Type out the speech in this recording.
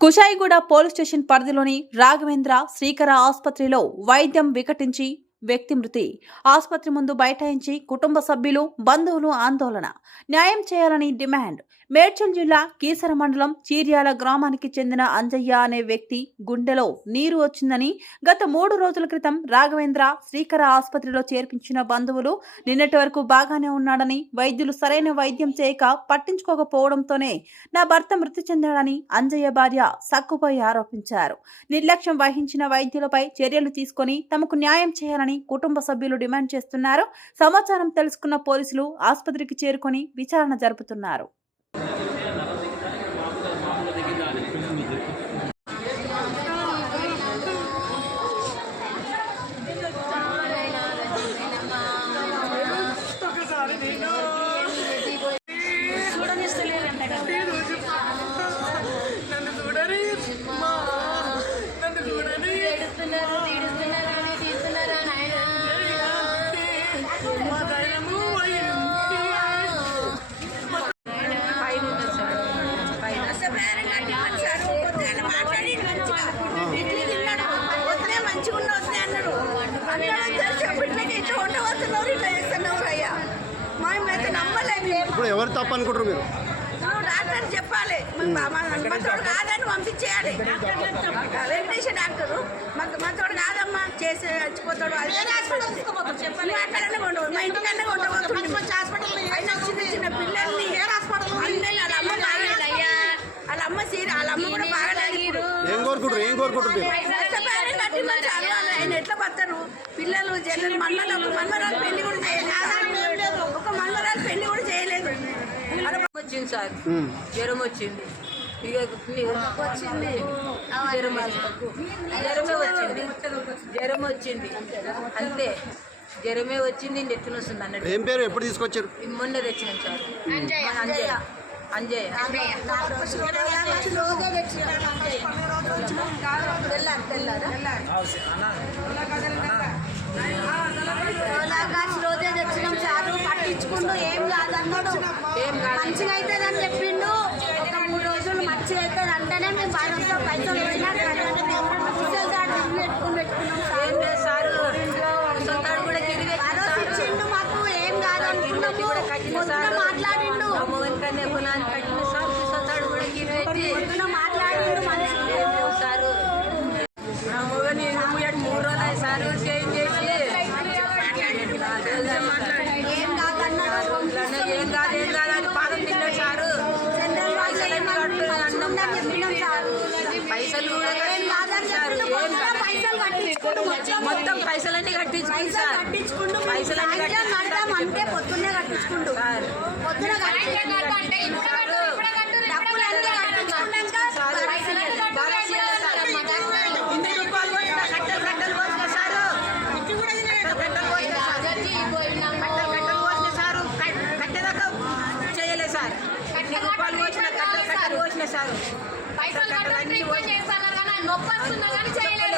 Kushaiguda police station పరిధిలోని రాఘవేంద్ర శ్రీకర ఆసుపత్రిలో వైద్యం వికటించి వ్యక్తి మృతి. ఆసుపత్రి ముందు బైఠాయించి కుటుంబ సభ్యులు బంధువులు ఆందోళన. న్యాయం చేయాలని డిమాండ్. మేడ్చల్ జిల్లా కీసర మండలం చీర్యాల గ్రామానికి చెందిన అంజయ్య అనే వ్యక్తి గుండెలో నీరు వచ్చిందని గత మూడు రోజుల క్రితం రాఘవేంద్ర శ్రీకర ఆసుపత్రిలో చేర్పించిన బంధువులు నిన్నటి వరకు బాగానే ఉన్నాడని వైద్యులు సరైన వైద్యం చేయక పట్టించుకోకపోవడంతోనే నా భర్త మృతి చెందాడని అంజయ్య భార్య సక్కుపై ఆరోపించారు. నిర్లక్ష్యం వహించిన వైద్యులపై చర్యలు తీసుకొని తమకు న్యాయం చేయాలని కుటుంబ సభ్యులు డిమాండ్ చేస్తున్నారు. సమాచారం తెలుసుకున్న పోలీసులు ఆసుపత్రికి చేరుకొని విచారణ జరుపుతున్నారు. నన్ను ఇప్పుడు ఎవరు తప్పు అనుకుంటారు మీరు? డాక్టర్ చెప్పాలి మనతోడు కాదని పంపించేయాలి వెంకటేశ్వర డాక్టర్ మాకు మనతోడు కాదమ్మా చేసి చచ్చిపోతాడు. అది వాళ్ళ అమ్మ సీర వాళ్ళ అమ్మ కూడా బాగలేదు ఏం కోరుకుంటారు? ఏం కోరుకుంటారు మంచి ఆయన ఎట్లా పడతారు? పిల్లలు చెల్లెలు మన్మలు ఒక మన్మరాలు పెళ్ళి కూడా చేయలేదు. ఒక మన్మరాలు పెళ్ళి కూడా చేయలేదు. వచ్చింది సార్. జ్వరం వచ్చింది. ఇక వచ్చింది. జ్వరం వచ్చింది. జ్వరమే వచ్చింది. జ్వరం వచ్చింది. అంతే. జ్వరమే వచ్చింది నెత్తిన వస్తుంది అన్నట్టు. ఏం పేరు? ఎప్పుడు తీసుకొచ్చారు? మొన్న తెచ్చినాం సార్. అంజయ్య. అంజయ్య. రోజు రోజే తెచ్చినాం సారు పట్టించుకుంటూ ఏం కాదన్నాడు కాదు. మంచిగా అవుతుందని చెప్పిండు ఒక మూడు రోజులు మంచిగా అవుతుంది అంటేనే మేము పైన పైసలు పోయినా పెట్టుకుని పెట్టుకున్నాం సార్ మాకు ఏం కాదనుకున్నాము పొద్దున మాట్లాడిండు కట్- కట్టెదాకా చేయలే సార్. ఇన్ని రూపాయలు పోసిన కట్టెలు కట్టెలు పోసిన సారు. పైసలు కట్టడం ట్రీట్మెంట్ చేస్తాను కానీ నొప్పి వస్తున్నా కానీ చేయలేదు.